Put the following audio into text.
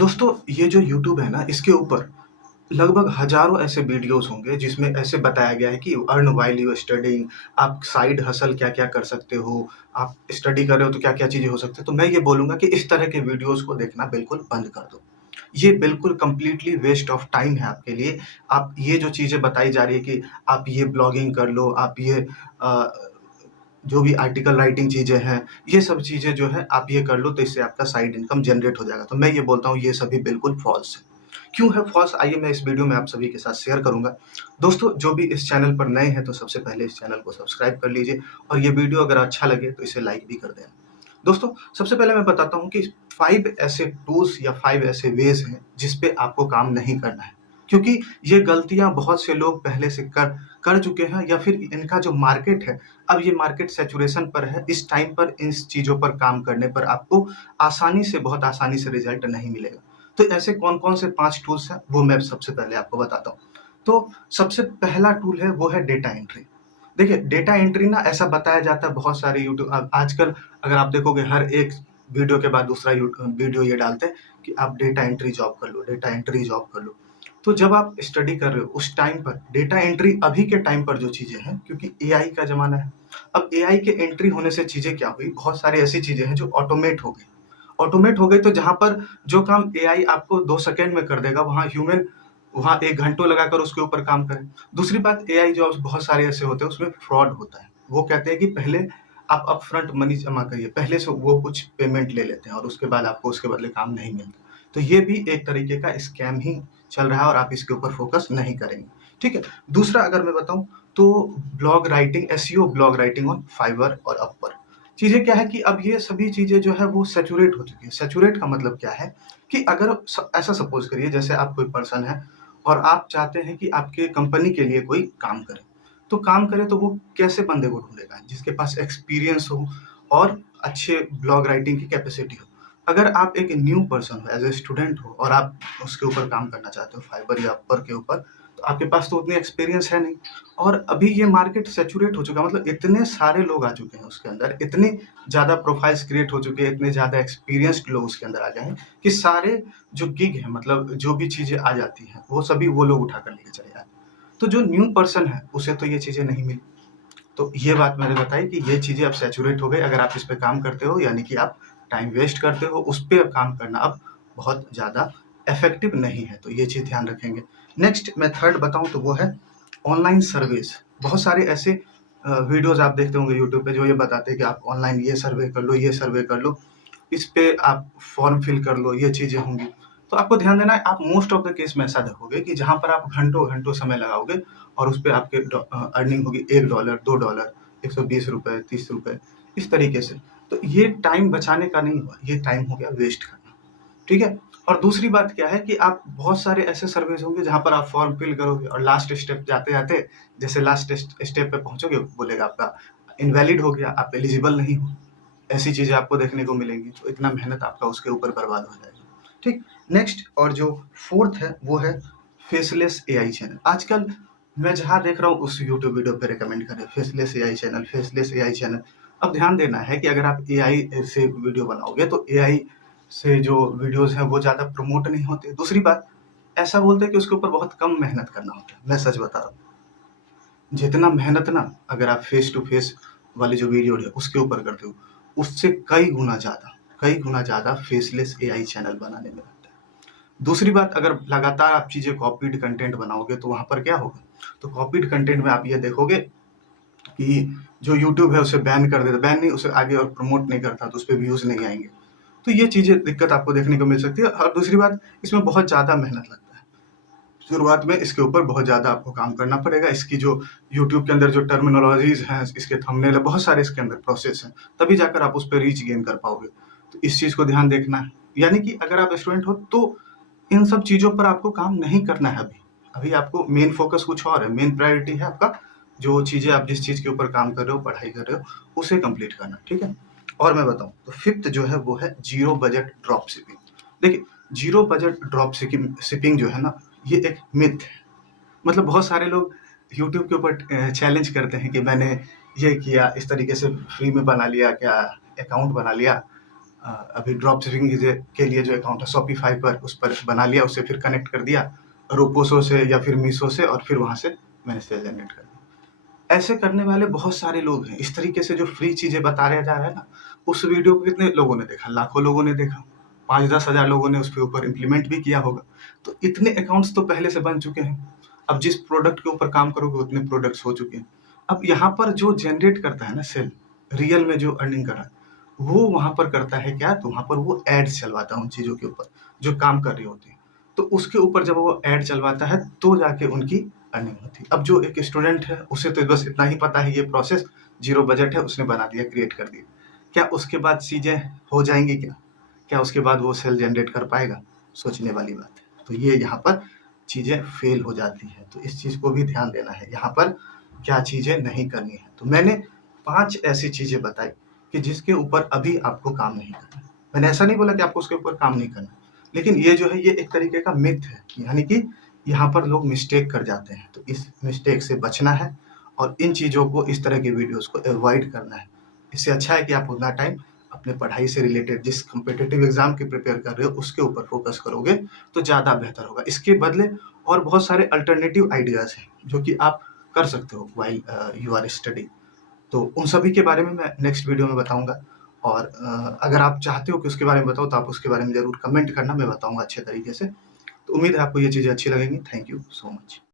दोस्तों, ये जो यूट्यूब है ना, इसके ऊपर लगभग हज़ारों ऐसे वीडियोज़ होंगे जिसमें ऐसे बताया गया है कि अर्न व्हाइल यू स्टडीइंग। आप साइड हसल क्या-क्या कर सकते हो, आप स्टडी कर रहे हो तो क्या-क्या चीज़ें हो सकती हैं। तो मैं ये बोलूँगा कि इस तरह के वीडियोज़ को देखना बिल्कुल बंद कर दो। ये बिल्कुल कंप्लीटली वेस्ट ऑफ टाइम है आपके लिए। आप ये जो चीज़ें बताई जा रही है कि आप ये ब्लॉगिंग कर लो, आप ये अ, जो भी आर्टिकल राइटिंग चीज़ें हैं, ये सब चीज़ें जो है आप ये कर लो तो इससे आपका साइड इनकम जनरेट हो जाएगा। तो मैं ये बोलता हूँ ये सभी बिल्कुल फ़ॉल्स है। क्यों है फ़ॉल्स, आइए मैं इस वीडियो में आप सभी के साथ शेयर करूँगा। दोस्तों, जो भी इस चैनल पर नए हैं तो सबसे पहले इस चैनल को सब्सक्राइब कर लीजिए और ये वीडियो अगर अच्छा लगे तो इसे लाइक भी कर देना। दोस्तों, सबसे पहले मैं बताता हूँ कि 5 ऐसे टूल्स या 5 ऐसे वेज़ हैं जिस पे आपको काम नहीं करना है। क्योंकि ये गलतियाँ बहुत से लोग पहले से कर कर चुके हैं या फिर इनका जो मार्केट है, अब ये मार्केट सैचुरेशन पर है। इस टाइम पर इन चीज़ों पर काम करने पर आपको बहुत आसानी से रिज़ल्ट नहीं मिलेगा। तो ऐसे कौन-कौन से 5 टूल्स हैं, वो मैं सबसे पहले आपको बताता हूँ। तो सबसे पहला टूल है, वो है डेटा एंट्री। देखिए, डेटा एंट्री ना ऐसा बताया जाता है बहुत सारे यूट्यूब आजकल अगर आप देखोगे हर एक वीडियो के बाद दूसरा वीडियो ये डालते हैं कि आप डेटा एंट्री जॉब कर लो, डेटा एंट्री जॉब कर लो। तो जब आप स्टडी कर रहे हो उस टाइम पर डेटा एंट्री अभी के टाइम पर जो चीज़ें हैं, क्योंकि एआई का ज़माना है। अब एआई के एंट्री होने से चीज़ें क्या हुई, बहुत सारी ऐसी चीज़ें हैं जो ऑटोमेट हो गई तो जहाँ पर जो काम एआई आपको 2 सेकंड में कर देगा, वहाँ ह्यूमन वहाँ 1 घंटों लगाकर उसके ऊपर काम करें। दूसरी बात, एआई जॉब्स बहुत सारे ऐसे होते हैं उसमें फ्रॉड होता है। वो कहते हैं कि पहले आप अपफ्रंट मनी जमा करिए, पहले से वो कुछ पेमेंट ले लेते हैं और उसके बाद आपको उसके बदले काम नहीं मिलता। तो ये भी एक तरीके का स्कैम ही चल रहा है और आप इसके ऊपर फोकस नहीं करेंगे, ठीक है? दूसरा अगर मैं बताऊँ तो blog writing, SEO blog writing on Fiverr और अपवर्क। चीज़ें क्या है कि अब ये सभी चीज़ें जो है वो सैचुरेट हो चुकी है। सैचुरेट का मतलब क्या है कि अगर ऐसा सपोज़ करिए जैसे आप कोई पर्सन है और आप चाहते हैं कि आपके कंपनी के लिए कोई काम करे। तो काम करे तो वो कैसे बंदे को ढूँढेगा? जिसके पास एक्सपीरियंस हो और अच्छे ब्लॉग राइटिंग की कैपेसिटी हो। अगर आप एक न्यू पर्सन हो, एज़ अ स्टूडेंट हो और आप उसके ऊपर काम करना चाहते हो फाइवर या अपवर्क के ऊपर, तो आपके पास तो उतनी एक्सपीरियंस है नहीं और अभी ये मार्केट सैचुरेट हो चुका है। मतलब इतने सारे लोग आ चुके हैं उसके अंदर, इतनी ज़्यादा प्रोफाइल्स क्रिएट हो चुके हैं, इतने ज़्यादा एक्सपीरियंस्ड लोग उसके अंदर आ गए हैं कि सारे जो गिग हैं, मतलब जो भी चीज़ें आ जाती हैं, वो सभी वो लोग उठाकर लेके चले जाते हैं। तो जो न्यू पर्सन है, उसे तो ये चीज़ें नहीं मिली। तो ये बात मैंने बताई कि ये चीज़ें अब सैचुरेट हो गई। अगर आप इस पे काम करते हो यानी कि आप टाइम वेस्ट करते हो, उस पे काम करना अब बहुत ज़्यादा इफ़ेक्टिव नहीं है, तो ये चीज़ ध्यान रखेंगे। नेक्स्ट मैं थर्ड बताऊँ तो वो है ऑनलाइन सर्विस। बहुत सारे ऐसे वीडियोज़ आप देखते होंगे यूट्यूब पे जो ये बताते हैं कि आप ऑनलाइन ये सर्वे कर लो, ये सर्वे कर लो, इस पे आप फॉर्म फिल कर लो, ये चीज़ें होंगी। तो आपको ध्यान देना है, आप मोस्ट ऑफ द केस में ऐसा देखोगे कि जहाँ पर आप घंटों-घंटों समय लगाओगे और उस पे आपके अर्निंग होगी $1, $2, ₹120, ₹30, इस तरीके से। तो ये टाइम बचाने का नहीं हुआ, ये टाइम हो गया वेस्ट करना, ठीक है? और दूसरी बात क्या है कि आप बहुत सारे ऐसे सर्वेस होंगे जहाँ पर आप फॉर्म फिल करोगे और लास्ट स्टेप जाते-जाते जैसे लास्ट स्टेप पे पहुँचोगे बोलेगा आपका इनवैलिड हो गया, आप एलिजिबल नहीं हो। ऐसी चीज़ें आपको देखने को मिलेंगी, तो इतना मेहनत आपका उसके ऊपर बर्बाद हो जाएगी, ठीक? नेक्स्ट और जो फोर्थ है वो है फेसलेस एआई चैनल। आजकल मैं जहाँ देख रहा हूँ उस यूट्यूब वीडियो पे रिकमेंड कर रहे हैं faceless AI channel, faceless AI channel. अब ध्यान देना है कि अगर आप एआई से वीडियो बनाओगे तो एआई से जो वीडियोज़ हैं वो ज़्यादा प्रमोट नहीं होते। दूसरी बात, ऐसा बोलते हैं कि उसके ऊपर बहुत कम मेहनत करना होता है। मैं सच बता रहा हूँ, जितना मेहनत ना अगर आप फेस टू फेस वाली जो वीडियो है उसके ऊपर करते हो, उससे कई गुना ज़्यादा फेसलेस एआई चैनल बनाने में लगता है। दूसरी बात, अगर लगातार आप चीज़ें कॉपीड कंटेंट बनाओगे तो वहाँ पर क्या होगा? तो कॉपीड कंटेंट में आप ये देखोगे कि जो यूट्यूब है उसे बैन कर देता, बैन नहीं, उसे आगे और प्रमोट नहीं करता, तो उसपे व्यूज़ नहीं आएँगे। तो ये चीज़ें दिक्कत आपको देखने को मिल सकती है और दूसरी बात, इसमें बहुत ज़्यादा मेहनत लगता है। शुरुआत में इसके ऊपर बहुत ज़्यादा आपको काम करना पड़ेगा। इसकी जो यूट्यूब के अंदर जो टर्मिनोलॉजीज़ हैं, इसके थंबनेल है, बहुत सारे इसके अंदर प्रोसेस हैं, तभी जाकर आप उस पे रीच गेन कर पाओगे। तो इस चीज़ को ध्यान देखना है। यानी कि अगर आप स्टूडेंट हो तो इन सब चीज़ों पर आपको काम नहीं करना है अभी। अभी आपको मेन फ़ोकस कुछ और है, मेन प्रायोरिटी है आपका जो चीज़ें आप जिस चीज़ के ऊपर काम कर रहे हो, पढ़ाई कर रहे हो, उसे कंप्लीट करना, ठीक है? और मैं बताऊँ तो फिफ्थ जो है वो है ज़ीरो बजट ड्रॉप शिपिंग। देखिए, ज़ीरो बजट ड्रॉप शिपिंग जो है ना, ये एक मिथ है। मतलब बहुत सारे लोग यूट्यूब के ऊपर चैलेंज करते हैं कि मैंने ये किया, इस तरीके से फ्री में बना लिया, क्या अकाउंट बना लिया अभी ड्रॉप शिपिंग के लिए जो अकाउंट है शॉपिफाई पर, उस पर बना लिया, उससे फिर कनेक्ट कर दिया रोपोसो से या फिर मीशो से, और फिर वहाँ से मैंने सेल जनरेट कर दिया। ऐसे करने वाले बहुत सारे लोग हैं। इस तरीके से जो फ्री चीज़ें बता रहे जा रहा है ना, उस वीडियो को कितने लोगों ने देखा? लाखों लोगों ने देखा। 5-10 हज़ार लोगों ने उसके ऊपर इम्प्लीमेंट भी किया होगा। तो इतने अकाउंट्स तो पहले से बन चुके हैं। अब जिस प्रोडक्ट के ऊपर काम करोगे उतने प्रोडक्ट्स हो चुके हैं। अब यहाँ पर जो जनरेट करता है ना सेल, रियल में जो अर्निंग कर रहा है, वो वहाँ पर करता है क्या? तो वहाँ पर वो एड्स चलवाता है उन चीज़ों के ऊपर जो काम कर रही होती है। तो उसके ऊपर जब वो एड चलवाता है तो जाके उनकी अर्निंग होती है। अब जो एक स्टूडेंट है उसे तो बस इतना ही पता है, ये प्रोसेस, ज़ीरो बजट है, उसने बना दिया, क्रिएट कर दिया। क्या उसके बाद चीज़ें हो जाएँगी क्या? क्या उसके बाद वो सेल जनरेट कर पाएगा? सोचने वाली बात है। तो ये यहाँ पर चीज़ें फेल हो जाती हैं। तो इस चीज़ को भी ध्यान देना है, यहाँ पर क्या चीज़ें नहीं करनी है। तो मैंने 5 ऐसी चीज़ें बताई कि जिसके ऊपर अभी आपको काम नहीं करना है। मैंने ऐसा नहीं बोला कि आपको उसके ऊपर काम नहीं करना, लेकिन ये जो है ये एक तरीके का मिथ है, यानी कि यहाँ पर लोग मिस्टेक कर जाते हैं। तो इस मिस्टेक से बचना है और इन चीज़ों को, इस तरह की वीडियोज़ को अवॉइड करना है। इससे अच्छा है कि आप उतना टाइम अपने पढ़ाई से रिलेटेड जिस कॉम्पिटिटिव एग्ज़ाम की प्रिपेयर कर रहे हो उसके ऊपर फ़ोकस करोगे तो ज़्यादा बेहतर होगा। इसके बदले और बहुत सारे अल्टरनेटिव आइडियाज़ हैं जो कि आप कर सकते हो व्हाइल यू आर स्टडी। तो उन सभी के बारे में मैं नेक्स्ट वीडियो में बताऊँगा, और अगर आप चाहते हो कि उसके बारे में बताऊँ तो आप उसके बारे में ज़रूर कमेंट करना, मैं बताऊँगा अच्छे तरीके से। तो उम्मीद है आपको ये चीज़ें अच्छी लगेंगी। Thank you so much.